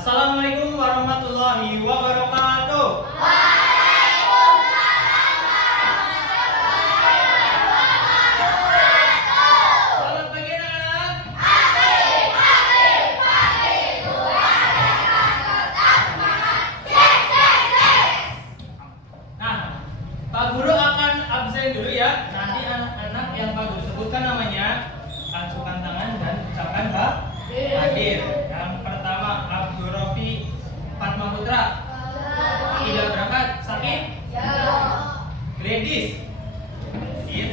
Assalamualaikum warahmatullahi wabarakatuh. Selamat pagi anak-anak. Nah, Pak Guru akan absen dulu ya. Nanti anak-anak yang Pak Guru sebutkan namanya, angkat tangan dan ucapkan hadir. Yang pertama Abdul Rofi Fatma Putra. Tidak berangkat, sakit? Gladys. Sip.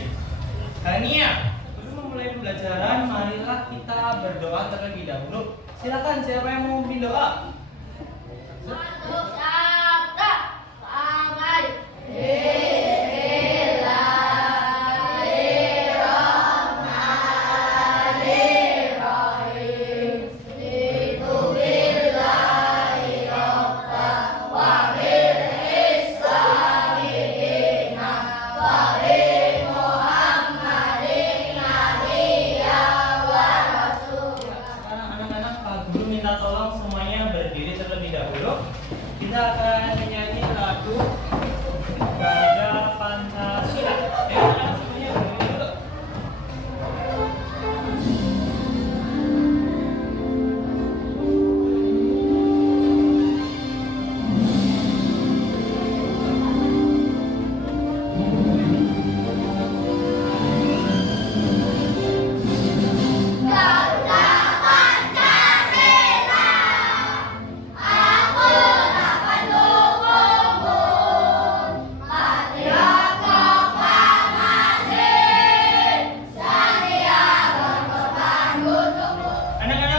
Hania. Sebelum memulai pembelajaran, marilah kita berdoa terlebih dahulu. Silakan, siapa yang mau memimpin doa? Kita akan menyanyi lagu Ganda Pancasila. Anak semuanya berdiri dulu.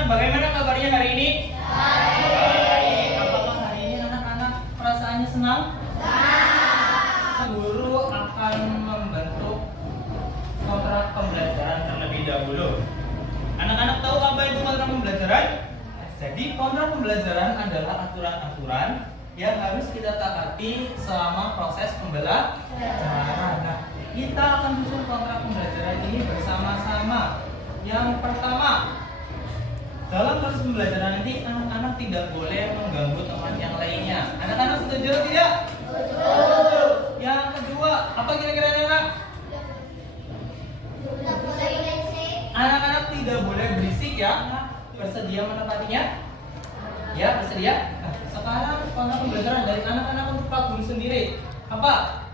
Bagaimana kabarnya hari ini? Baik. Apakah hari ini anak-anak perasaannya senang? Guru akan membentuk kontrak pembelajaran terlebih dahulu. Anak-anak tahu apa itu kontrak pembelajaran? Jadi kontrak pembelajaran adalah aturan-aturan yang harus kita taati selama proses pembelajaran. Nah, kita akan susun kontrak pembelajaran ini bersama-sama. Yang pertama, dalam proses pembelajaran nanti anak-anak tidak boleh mengganggu teman yang lainnya. Anak-anak setuju atau tidak? Setuju. Yang kedua, apa kira-kira anak-anak? Anak-anak tidak boleh berisik ya. Bersedia menepatinya? Ya, bersedia? Nah, sekarang kontrak pembelajaran dari anak-anak untuk Pak Guru sendiri. Apa?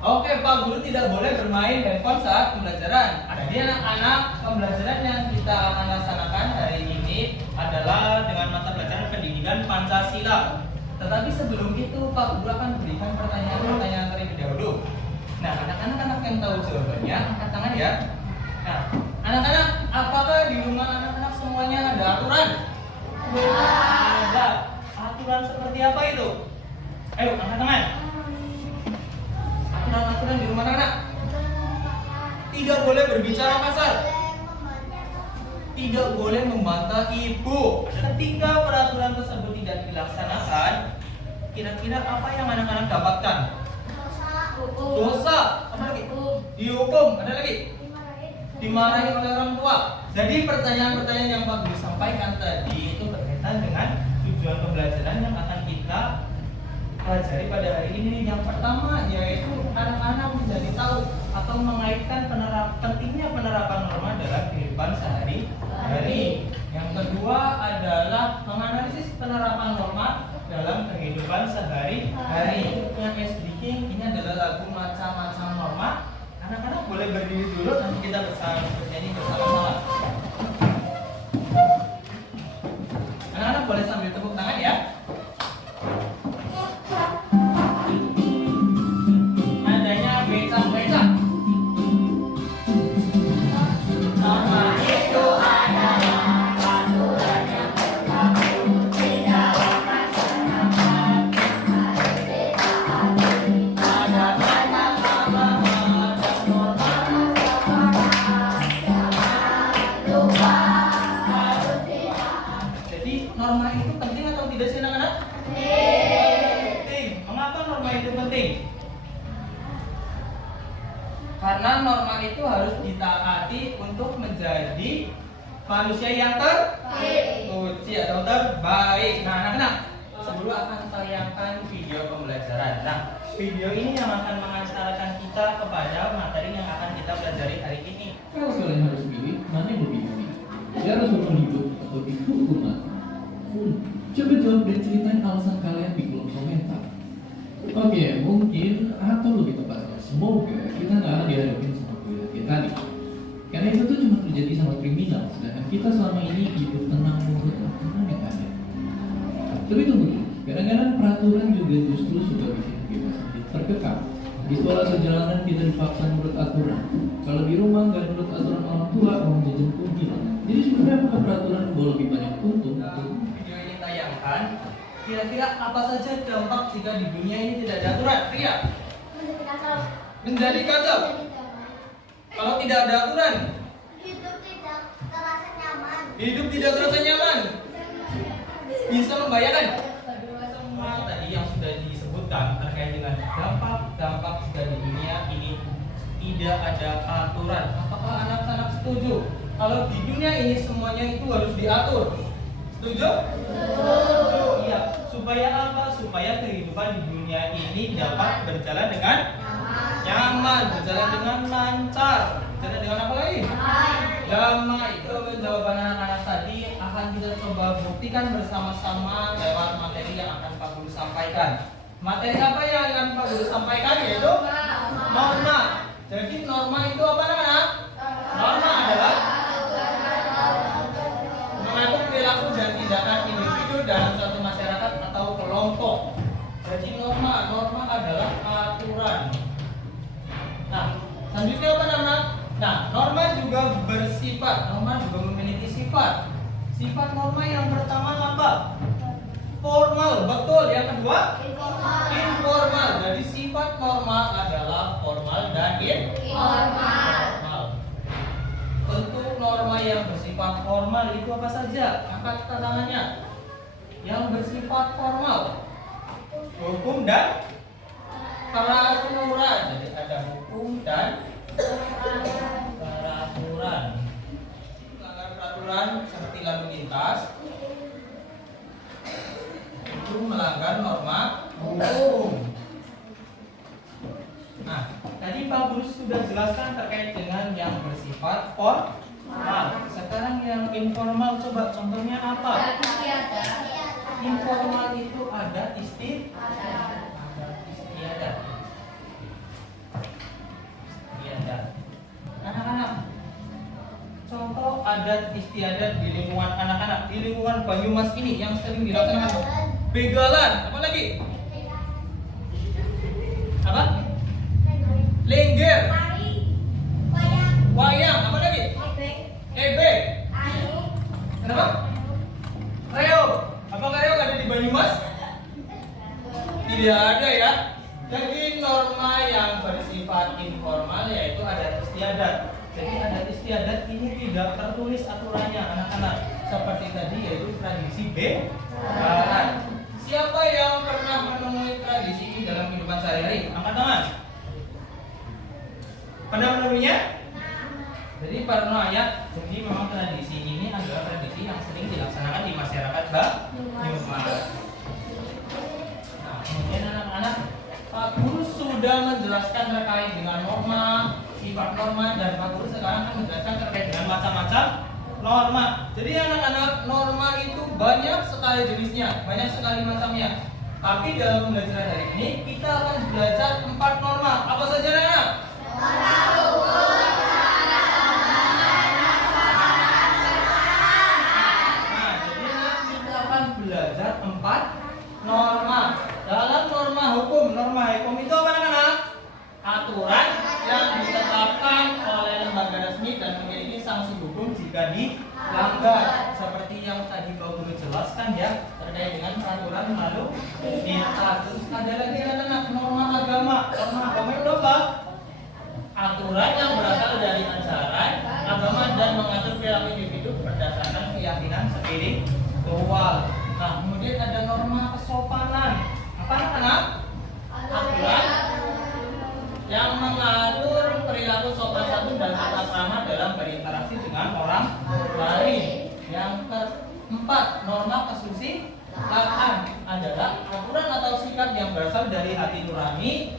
Oke, Pak Guru tidak boleh bermain handphone saat pembelajaran. Jadi anak-anak, pembelajaran yang kita akan laksanakan hari ini adalah dengan mata pelajaran pendidikan Pancasila. Tetapi sebelum itu Pak Guru akan berikan pertanyaan-pertanyaan terlebih dahulu. Nah, anak-anak yang tahu jawabannya angkat tangan ya. Nah, anak-anak, apakah di rumah anak-anak semuanya ada aturan? Ada. Aturan seperti apa itu? Ayo, angkat tangan. Aturan di rumah anak-anak. Tidak boleh berbicara kasar. Tidak boleh membantah ibu. Ketika peraturan tersebut tidak dilaksanakan, kira-kira apa yang anak-anak dapatkan? Dosa. Apa lagi? Dihukum. Ada lagi? Dimarahi oleh orang tua. Jadi pertanyaan-pertanyaan yang Pak Guru sampaikan tadi itu berkaitan dengan tujuan pembelajaran yang akan kita pelajari pada hari ini. Yang pertama yaitu anak-anak menjadi tahu atau mengaitkan pentingnya penerapan norma dalam kehidupan sehari-hari. Yang kedua adalah menganalisis penerapan norma dalam kehidupan sehari-hari. Yang speaking ini adalah lagu macam-macam norma. Anak-anak boleh berdiri dulu, nanti kita bernyanyi bersama-sama. Anak-anak boleh sambil tepuk tangan ya. Norma itu penting atau tidak sih anak-anak? Penting. Mengapa norma itu penting? Karena norma itu harus ditaati untuk menjadi manusia yang terpuji atau terbaik. Nah, anak-anak, sebelum akan tayangkan video pembelajaran. Nah, video ini yang akan mengantarkan kita kepada materi yang akan kita pelajari hari ini. Kalau kalian harus pilih, mana yang lebih unik? Dia harus hukum hidup atau dihukum mati? Coba jawab dan ceritain alasan kalian di kolom komentar. Oke, mungkin atau lebih tepatnya, semoga kita nggak akan dihadapin sama kuliah kita nih. Karena itu tuh cuma terjadi sama kriminal, sedangkan kita selama ini hidup tenang menurut aturan yang ada. Tapi tunggu dulu, kadang-kadang peraturan juga justru suka bikin kebebasan kita terkekang. Di sekolah atau jalanan kita dipaksa menurut aturan. Kalau di rumah nggak menurut aturan orang tua, orang jajan pun hilang. Jadi sebenarnya apakah peraturan bawa lebih banyak untung atau Video ini tayangkan. Kira-kira apa saja dampak jika di dunia ini tidak ada aturan? Ria? Menjadi kacau. Kalau tidak ada aturan, Hidup tidak terasa nyaman. hidup tidak terasa nyaman. Bisa membayangkan semua tadi yang sudah disebutkan terkait dengan dampak-dampak jika di dunia ini tidak ada aturan. Apakah anak-anak setuju? Kalau di dunia ini semuanya itu harus diatur. Setuju? Setuju. Iya. Supaya apa? Supaya kehidupan di dunia ini dapat berjalan dengan nyaman, berjalan dengan lancar. Berjalan dengan apa lagi? Damai. Itu jawaban anak-anak tadi akan kita coba buktikan bersama-sama lewat materi yang akan Pak Guru sampaikan. Materi apa yang akan Pak Guru sampaikan? Yaitu norma. Jadi norma itu apa anak-anak? Norma adalah mengatur perilaku dan tindakan individu dalam suatu masyarakat atau kelompok. Jadi norma adalah aturan. Nah, selanjutnya apa nama? Nah, norma juga bersifat. Norma juga memiliki sifat. Sifat norma yang pertama apa? Formal, betul. Yang kedua? Informal. Jadi sifat norma adalah formal dan informal. Bentuk norma yang bersifat formal itu apa saja? Angkat tangannya. Yang bersifat formal, hukum dan peraturan. Jadi ada hukum dan peraturan. Melanggar peraturan seperti lalu lintas itu melanggar norma hukum. Nah, tadi Pak Guru sudah jelaskan terkait dengan yang bersifat formal. Sekarang yang informal, coba contohnya apa? Informal itu ada istiadat. Anak-anak, contoh adat istiadat di lingkungan anak-anak, di lingkungan Banyumas ini yang sering dilaksanakan begalan. Apa lagi? Apa? Lengger. Wayang. Apa lagi? Ebek. Kenapa? Reo. Apakah reo ada di Banyumas? Tidak ada ya. Jadi norma yang bersifat informal yaitu adat istiadat. Jadi adat istiadat ini tidak tertulis aturannya anak-anak. Seperti tadi yaitu tradisi begalan. Siapa yang pernah menemui tradisi ini dalam kehidupan sehari-hari? Angkat tangan. Pernah menemuinya? Jadi pernah ya. Jadi memang tradisi ini adalah tradisi yang sering dilaksanakan di masyarakat Banyumas. Nah, kemudian anak-anak, Pak Guru sudah menjelaskan terkait dengan norma, sifat norma, dan Pak Guru sekarang akan menjelaskan terkait dengan macam-macam norma. Jadi anak-anak, norma itu banyak sekali jenisnya, banyak sekali macamnya. Tapi dalam pembelajaran hari ini kita akan belajar 4 norma. Apa saja anak-anak? Nah, jadi kita akan belajar 4 norma. Dalam norma hukum itu apa anak-anak? Aturan yang ditetapkan oleh lembaga resmi dan memiliki sanksi hukum jika dilanggar. Seperti yang tadi Pak Guru jelaskan ya, terkait dengan peraturan lalu lintas. Terus ada lagi anak-anak norma agama. Norma agama itu apa? Aturan yang berasal dari ajaran agama dan mengatur perilaku individu berdasarkan keyakinan spiritual. Nah, kemudian ada norma kesopanan. Apa anak-anak? Aturan yang mengatur perilaku sopan santun dan tata krama dalam berinteraksi dengan orang lain. norma kesusilaan adalah aturan atau sikap yang berasal dari hati nurani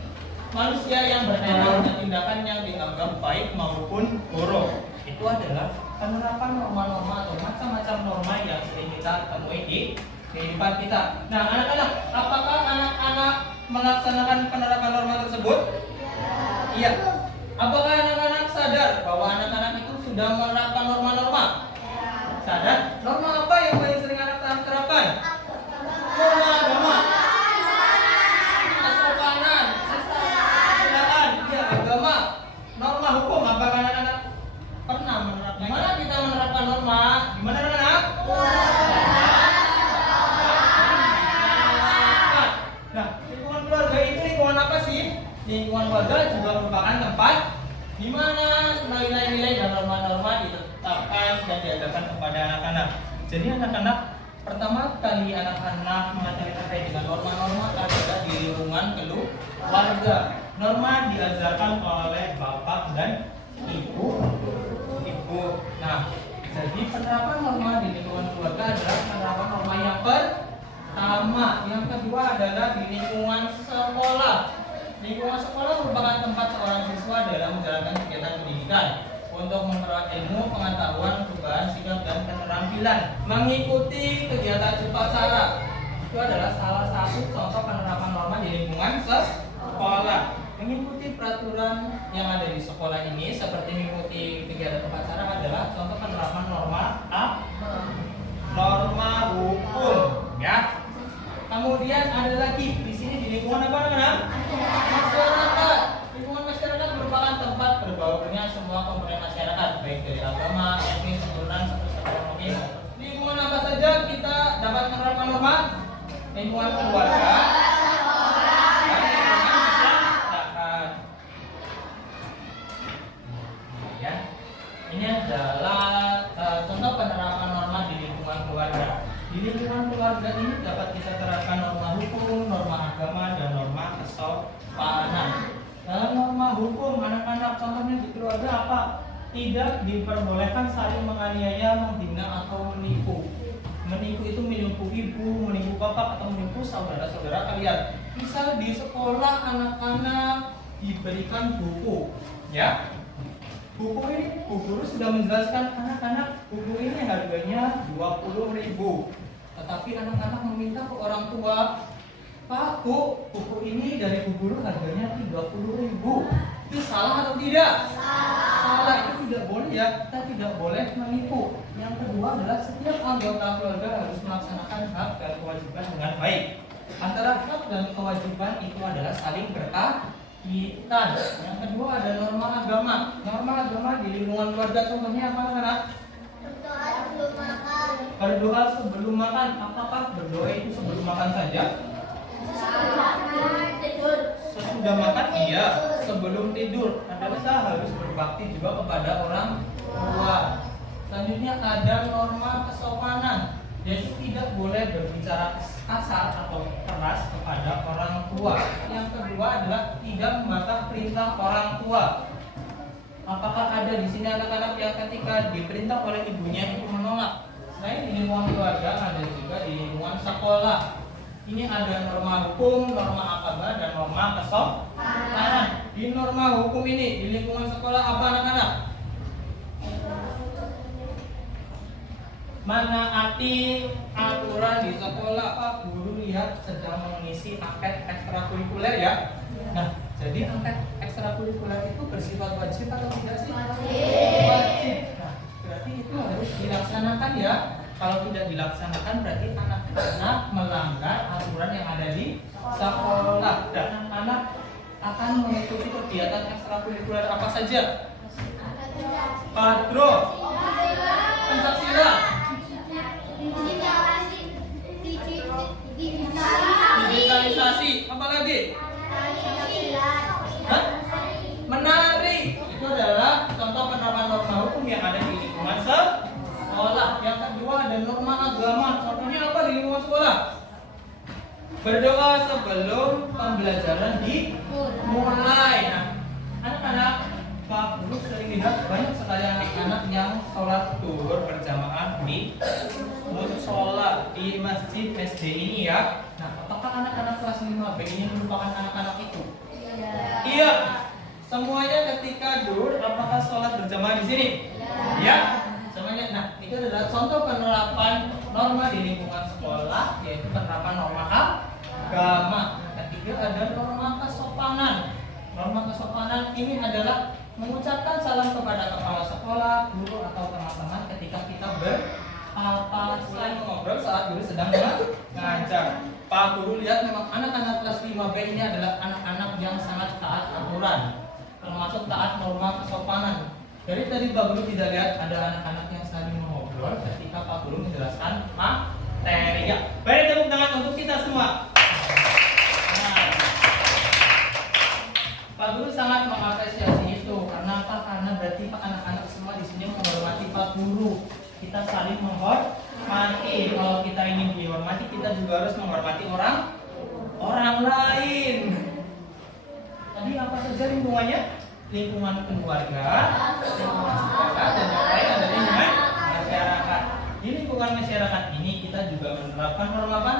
manusia yang berkaitan dengan tindakan yang dianggap baik maupun buruk. Itu adalah penerapan norma-norma atau macam-macam norma yang sering kita temui di kehidupan kita. Nah, anak-anak, apakah anak-anak melaksanakan penerapan norma tersebut? Iya. Apakah anak-anak sadar bahwa anak-anak itu sudah menerapkan norma-norma? Sadar? Norma apa yang paling sering anak-anak terapkan? Norma agama, kesopanan, kesusilaan, ya agama, norma hukum. Apakah anak-anak pernah menerapkan? Gimana kita menerapkan norma? Gimana anak-anak? Nah, lingkungan keluarga itu lingkungan apa sih? Lingkungan keluarga juga merupakan tempat di mana nilai-nilai dan norma-norma ditetapkan dan diajarkan kepada anak-anak. Jadi anak-anak, pertama kali anak-anak mengetahui terkait dengan norma-norma adalah di lingkungan keluarga. Norma diajarkan oleh bapak dan ibu. Nah, jadi penerapan norma di lingkungan keluarga adalah penerapan norma yang pertama. Yang kedua adalah di lingkungan sekolah. Lingkungan sekolah merupakan tempat seorang siswa dalam menjalankan kegiatan pendidikan untuk memperoleh ilmu, pengetahuan, perubahan sikap dan keterampilan mengikuti kegiatan upacara. Itu adalah salah satu contoh penerapan norma di lingkungan sekolah. Mengikuti peraturan yang ada di sekolah ini seperti mengikuti kegiatan upacara adalah contoh penerapan norma hukum, ya. Kemudian ada lagi di sini di lingkungan apa anak-anak? Masyarakat. Lingkungan masyarakat merupakan tempat berbaurnya semua komponen masyarakat, baik dari agama, etnis, keturunan, serta ekonomi. Lingkungan apa saja kita dapat menerapkan norma? Lingkungan keluarga, dan lingkungan masyarakat. Ya, ini adalah contoh penerapan norma di lingkungan keluarga. Di lingkungan keluarga ini dapat kita terapkan norma hukum, norma agama, dan norma kesopanan. Dalam norma hukum, anak-anak contohnya di keluarga apa? Tidak diperbolehkan saling menganiaya, menghina, atau menipu. Menipu itu menipu ibu, menipu bapak, atau menipu saudara-saudara kalian. Misal di sekolah anak-anak diberikan buku, ya. Buku ini, Bu Guru sudah menjelaskan anak-anak buku ini harganya 20.000. Tetapi anak-anak meminta ke orang tua, Pak, Bu, buku ini dari Bu Guru harganya 30.000. Itu salah atau tidak? Salah, itu tidak boleh ya. Kita tidak boleh menipu. Yang kedua adalah setiap anggota keluarga harus melaksanakan hak dan kewajiban dengan baik. Antara hak dan kewajiban itu adalah saling berkaitan. Yang kedua ada norma agama. Norma agama di lingkungan keluarga contohnya apa anak? Berdoa sebelum makan. Berdoa sebelum makan. Apakah berdoa itu sebelum makan saja? Sesudah makan iya. Sebelum tidur adalah kita harus berbakti juga kepada orang tua. Selanjutnya ada norma kesopanan, yaitu tidak boleh berbicara kasar atau keras kepada orang tua. Yang kedua adalah tidak membantah perintah orang tua. Apakah ada di sini anak-anak yang ketika diperintah oleh ibunya itu menolak? Selain di lingkungan keluarga, ada juga di lingkungan sekolah. Ini ada norma hukum, norma agama, dan norma kesopanan. Di norma hukum ini di lingkungan sekolah apa anak-anak? Menaati aturan di sekolah. Pak Guru lihat sedang mengisi angket ekstrakurikuler ya. Nah, jadi angket ekstrakurikuler itu bersifat wajib atau tidak sih? Wajib. Nah, berarti itu harus dilaksanakan ya. Kalau tidak dilaksanakan berarti anak-anak melanggar aturan yang ada di sekolah. Dan anak-anak akan mengikuti kegiatan ekstrakurikuler apa saja? Padro, pencaksilat, digitalisasi, apa lagi? Menari. Itu adalah contoh penerapan norma hukum yang ada di lingkungan sekolah. Yang kedua ada norma agama. Contohnya apa di lingkungan sekolah? Berdoa sebelum pembelajaran dimulai. Nah, anak-anak, Pak Guru sering lihat banyak sekali anak-anak yang sholat zuhur berjamaah di musola. di Masjid SD ini ya. Nah, apakah anak-anak kelas 5B ini merupakan anak-anak itu? Iya. Semuanya ketika dulu apakah sholat berjamaah di sini? Ya. Semuanya. Nah, itu adalah contoh penerapan norma di lingkungan sekolah, yaitu penerapan norma agama. Ketiga ada norma kesopanan. Norma kesopanan ini adalah mengucapkan salam kepada kepala sekolah, guru atau teman-teman ketika kita selain mengobrol saat guru sedang mengajar. Pak Guru lihat memang anak-anak kelas 5B ini adalah anak-anak yang sangat taat aturan, termasuk taat norma kesopanan. Jadi tadi Pak Guru tidak lihat ada anak-anak yang saling mengobrol ketika Pak Guru menjelaskan materi. Ya, beri tepuk tangan untuk kita semua. Pak Guru sangat mengapresiasi itu. Karena apa? Karena berarti anak-anak semua di sini menghormati Pak Guru. Kita saling menghormati. Kalau kita ingin dihormati, kita juga harus menghormati orang lain. Tadi apa saja lingkungannya? Lingkungan keluarga, lingkungan sekolah, dan yang lain ada lingkungan masyarakat. Di lingkungan masyarakat ini kita juga menerapkan norma apa?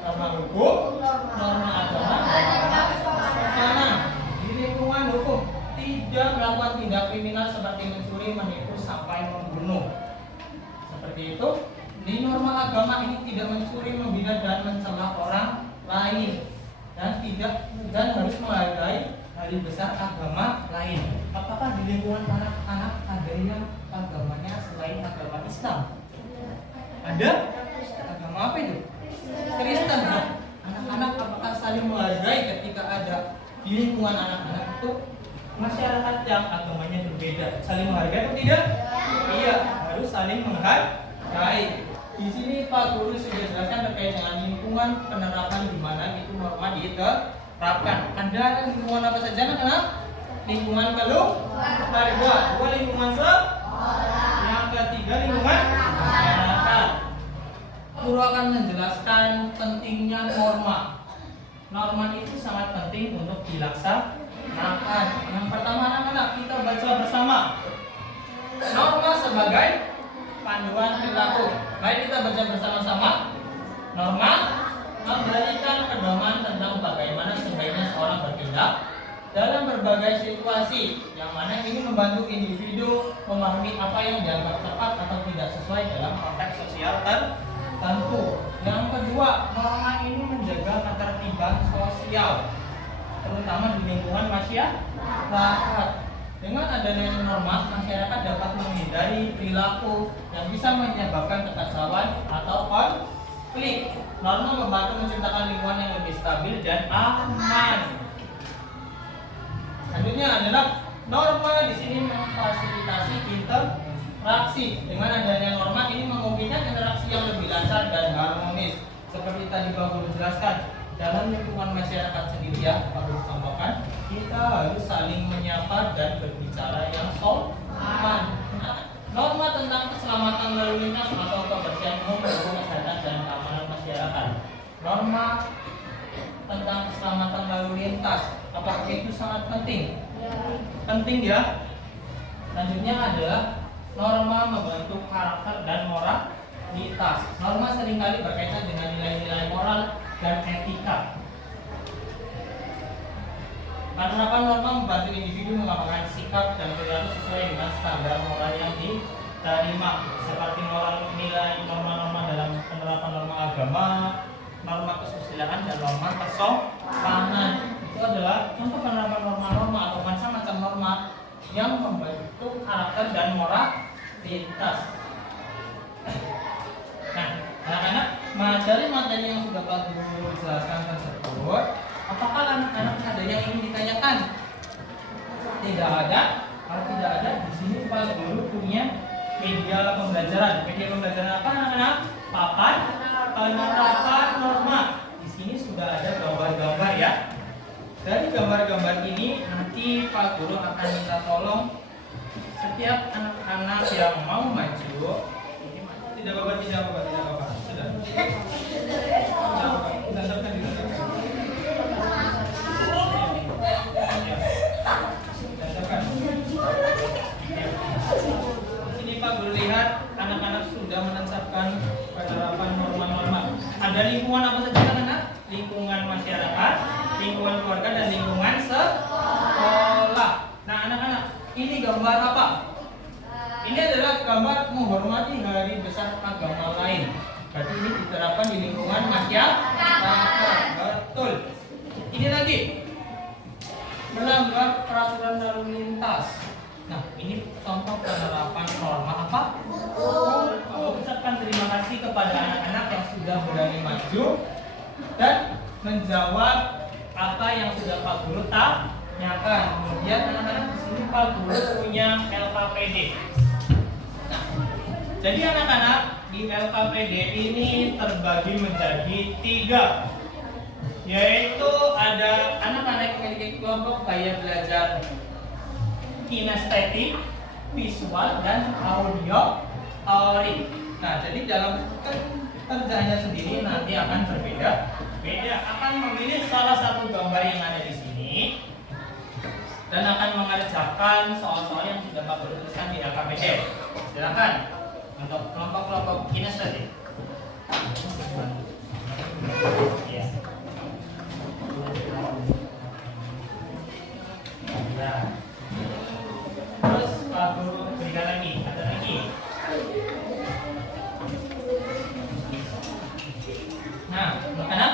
Norma hukum, norma agama, norma kesopanan. Di lingkungan hukum tidak melakukan tindak kriminal seperti mencuri, menipu, sampai membunuh. Seperti itu. Di norma agama ini tidak mencuri, membina dan mencela orang lain, dan harus menghargai hari besar agama lain. Apakah di lingkungan anak-anak ada yang agamanya selain agama Islam? Ada? Agama apa itu? Kristen. Anak-anak apakah saling menghargai ketika ada di lingkungan anak-anak itu masyarakat yang agamanya berbeda? Saling menghargai atau tidak? Iya, harus saling menghargai. Di sini Pak Guru sudah jelaskan terkait dengan lingkungan penerapan di mana itu norma diterapkan. Ada lingkungan apa saja anak-anak? Lingkungan keluarga, dua lingkungan sekolah, yang ketiga lingkungan masyarakat. Guru akan menjelaskan pentingnya norma. Norma itu sangat penting untuk dilaksanakan. Yang pertama anak-anak, kita baca bersama. Norma sebagai panduan perilaku. Mari kita baca bersama-sama. Norma memberikan pedoman tentang bagaimana sebaiknya seorang bertindak dalam berbagai situasi, yang mana ini membantu individu memahami apa yang dianggap tepat atau tidak sesuai dalam konteks sosial tertentu. Yang kedua, norma ini menjaga ketertiban sosial, terutama di lingkungan masyarakat. Dengan adanya norma, masyarakat dapat menghindari perilaku yang bisa menyebabkan kekacauan atau konflik. Norma membantu menciptakan lingkungan yang lebih stabil dan aman. Selanjutnya adalah norma di sini memfasilitasi interaksi. Dengan adanya norma ini memungkinkan interaksi yang lebih lancar dan harmonis. Seperti tadi Pak Guru jelaskan, dalam lingkungan masyarakat sendiri ya, Pak Guru tambahkan, kita harus saling menyapa dan berbicara yang sopan. Norma tentang keselamatan lalu lintas atau kebersihan umum mendukung kesehatan dan keamanan masyarakat. Norma tentang keselamatan lalu lintas, apakah itu sangat penting? Penting ya. Selanjutnya adalah norma membentuk karakter dan moralitas. Norma seringkali berkaitan dengan nilai-nilai moral dan etika. Penerapan norma membantu individu mengembangkan sikap dan perilaku sesuai dengan standar moral yang diterima, seperti nilai norma-norma dalam penerapan norma agama, norma kesusilaan, dan norma kesopanan. Itu adalah contoh penerapan norma-norma atau macam-macam norma yang membentuk karakter dan moralitas. Nah, anak-anak, materi-materi yang sudah Pak Guru jelaskan tersebut, apakah anak-anak ada yang ingin ditanyakan? Tidak ada. Kalau tidak ada, di sini Pak Guru punya media pembelajaran. Media pembelajaran apa anak-anak? Papan penerapan norma. Di sini sudah ada gambar-gambar ya. Dari gambar-gambar ini nanti Pak Guru akan minta tolong setiap anak-anak yang mau maju. Tidak apa-apa, tidak apa-apa, tidak apa-apa. Sudah. Sini Pak Guru lihat anak-anak sudah menetapkan penerapan norma-norma ada lingkungan apa saja anak-anak? Lingkungan masyarakat, lingkungan keluarga, dan lingkungan sekolah. Nah anak-anak, ini gambar apa? Ini adalah gambar menghormati hari besar agama lain. Berarti ini diterapkan di lingkungan masyarakat. Betul. Ini lagi melanggar peraturan lalu lintas. Nah, ini contoh penerapan norma apa? Mengucapkan terima kasih kepada anak-anak yang sudah berani maju dan menjawab apa yang sudah Pak Guru tanyakan. Kemudian anak-anak di sini Pak Guru punya LKPD. Nah, jadi anak-anak di LKPD ini terbagi menjadi 3, yaitu ada anak-anak yang memiliki kelompok gaya belajar kinestetik, visual, dan auditory. Nah, jadi dalam kerjanya sendiri nanti akan berbeda. Akan memilih salah satu gambar yang ada di sini dan akan mengerjakan soal-soal yang sudah Pak Guru tuliskan di LKPD. Silakan untuk kelompok-kelompok kinestetik. Ya. Terus Pak Guru berikan lagi, ada lagi. Nah, anak,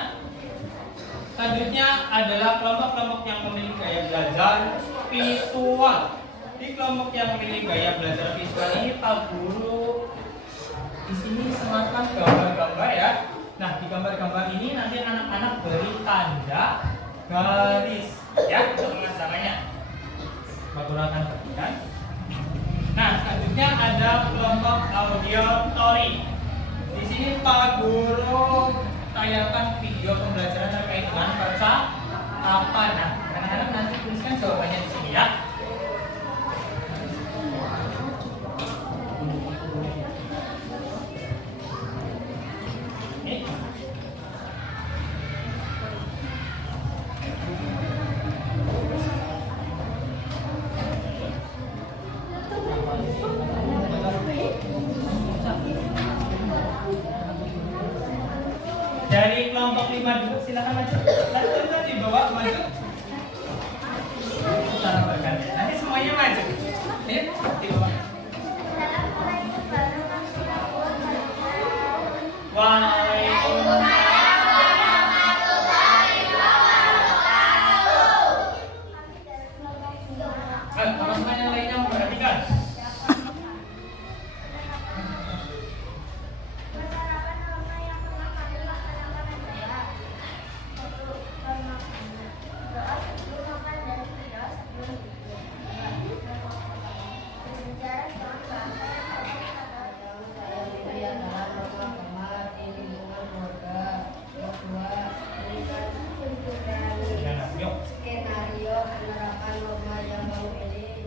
selanjutnya adalah kelompok-kelompok yang memiliki gaya belajar visual. Di kelompok yang memiliki gaya belajar visual ini Pak Guru di sini sematkan gambar-gambar ya. Nah, di gambar-gambar ini nanti anak-anak beri tanda garis ya untuk mengerjakannya. Pak Guru akan berikan. Nah, selanjutnya ada kelompok auditory. Di sini Pak Guru tayangkan video pembelajaran terkait dengan percakapan. Nah, anak-anak nanti tuliskan jawabannya di sini ya. Dari kelompok 5 dulu, silakan maju. Lanjut di bawah maju. Cara berganti. Nanti semuanya maju. Ini di bawah. Waalaikumsalam. Teman-teman yang lainnya memperhatikan. Skenario penerapan norma yang baru ini.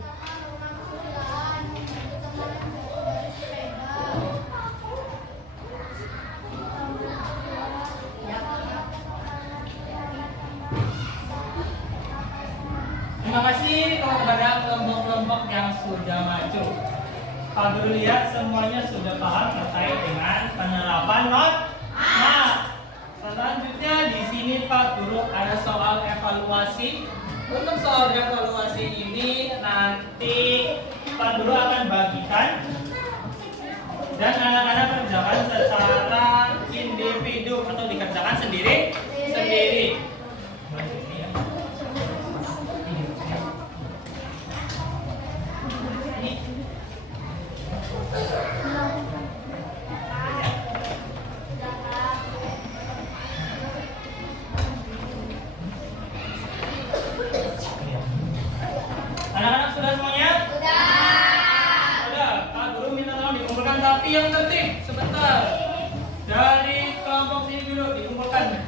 Terima kasih kepada kelompok-kelompok yang sudah maju. Pak Guru lihat semuanya sudah paham terkait dengan penerapan norma. Selanjutnya di sini Pak Guru ada soal evaluasi. Untuk soal evaluasi ini nanti Pak Guru akan bagikan dan anak-anak kerjakan secara individu atau dikerjakan sendiri. Anak-anak sudah semuanya? Sudah. Pak Guru minta tolong dikumpulkan tapi yang tertib sebentar. Dari kelompok sini dulu dikumpulkan.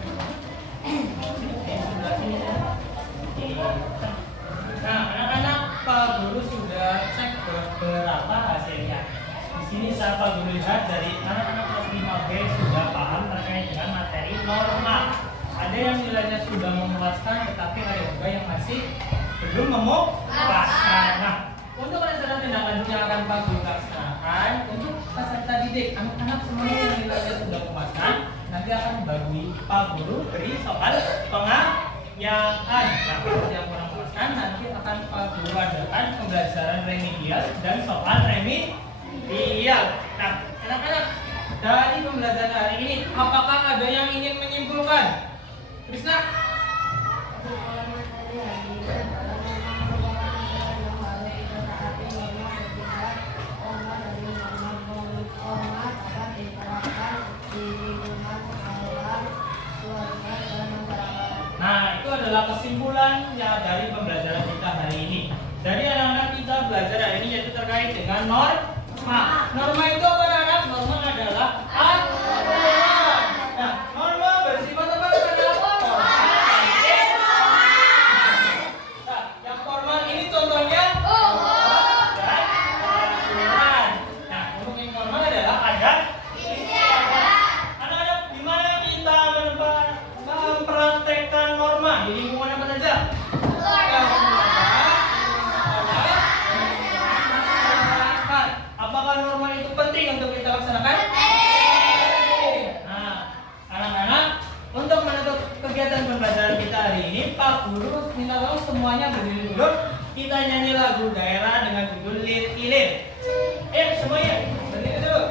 Nah, anak-anak Pak Guru sudah cek beberapa hasilnya. Di sini saya Pak Guru lihat dari anak-anak kelas 5B sudah paham terkait dengan materi norma. Ada yang nilainya sudah memuaskan, tetapi ada juga yang masih belum memuaskan. Nah, untuk rencana tindak lanjut yang akan Pak Guru laksanakan untuk peserta didik, anak-anak semuanya yang nilainya sudah memuaskan, nanti nanti akan bagi Pak Guru beri soal pengayaan. Nah, kalau yang kurang puaskan nanti akan Pak Guru adakan pembelajaran remedial dan soal remedial. Nah, anak-anak, dari pembelajaran hari ini apakah ada yang ingin menyimpulkan? Krisna? Nah, itu adalah kesimpulan ya dari pembelajaran kita hari ini. Jadi anak-anak, kita belajar hari ini yaitu terkait dengan norma. Norma itu apa anak? Norma adalah aturan. Nah, norma bersifat apa anak? Formal. Nah, yang formal ini contohnya dan peraturan. Nah, untuk yang formal adalah adat istiadat. Anak-anak, di mana kita mempraktekkan norma di lingkungan apa saja? Apakah norma itu penting untuk kita laksanakan? Nah, anak-anak, untuk menutup kegiatan pembelajaran kita hari ini, Pak Guru minta tolong semuanya berdiri dulu. Kita nyanyi lagu daerah dengan judul Lir Ilir. Semuanya berdiri dulu.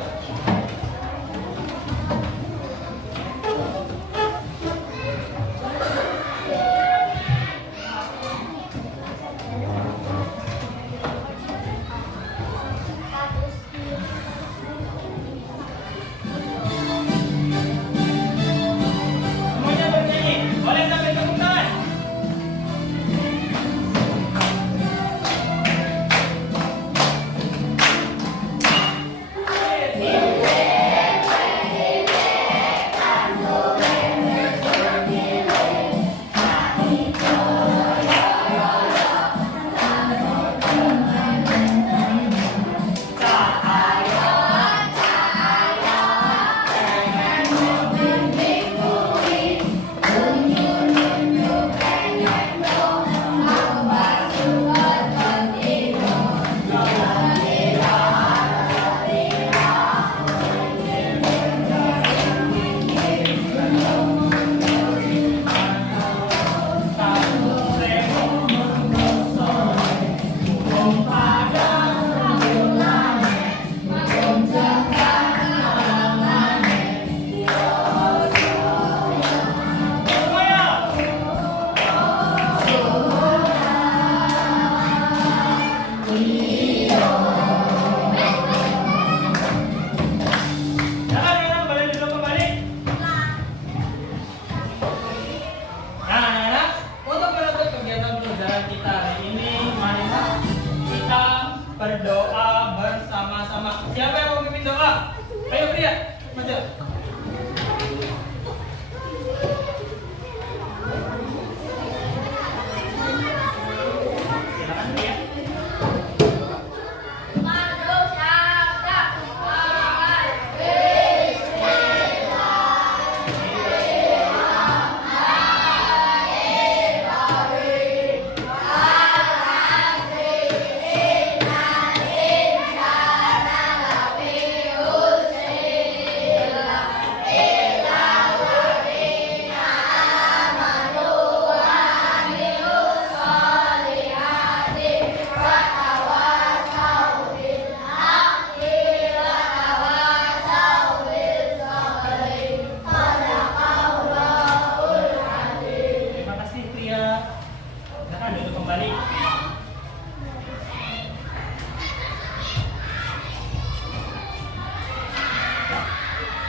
Semuanya bernyanyi. Boleh sampai tepuk tangan. Berdoa bersama-sama. Siapa yang mau pimpin doa? Ayo pria, maju. Silakan pria.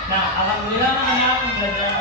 Nah, alhamdulillah anak-anak pembelajaran